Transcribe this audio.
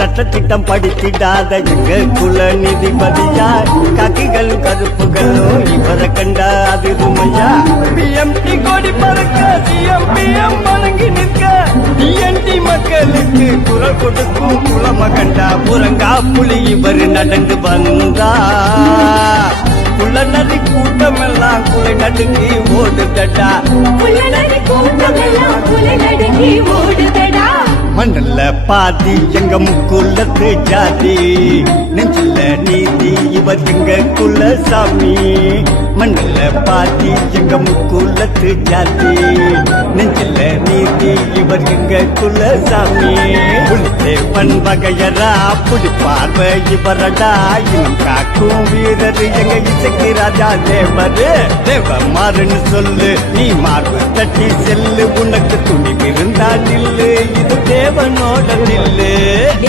சட்டத்திட்டம் படித்திடாத எங்க குல நீதிபதியா காக்கிகள் கருப்புகளும் இவரை கண்டா அதிருமையா பிஎம்டி கொடி பறக்க சிஎம்பிஎம் வணங்கி நிற்க டிஎன்டி மக்களுக்கு குரல் கொடுக்கும் குலம கண்டா புறங்கா புலி இவர் நடந்து வந்தா குள்ளநரி கூட்டமெல்லாம் குலை நடுங்கி ஓடுதடா மண்டல பாதி எங்க முக்குலத்து ஜாதி நெஞ்சில நீதி இவர் எங்க குல சாமி மண்டல பாதி எங்க முக்குலத்து ஜாதி நெஞ்சில நீதி இவர் எங்க குல சாமி தேவன் வகையரா புடி பார்வை இவரடா இன்னும் காக்கும் வீரர் எங்க இசைக்கு ராஜா தேவரு தேவ மாறுன்னு சொல்லு நீ மார்பு தட்டி செல்லு உனக்கு துணி இருந்தா நில்லு இது தேவனோட நில்லு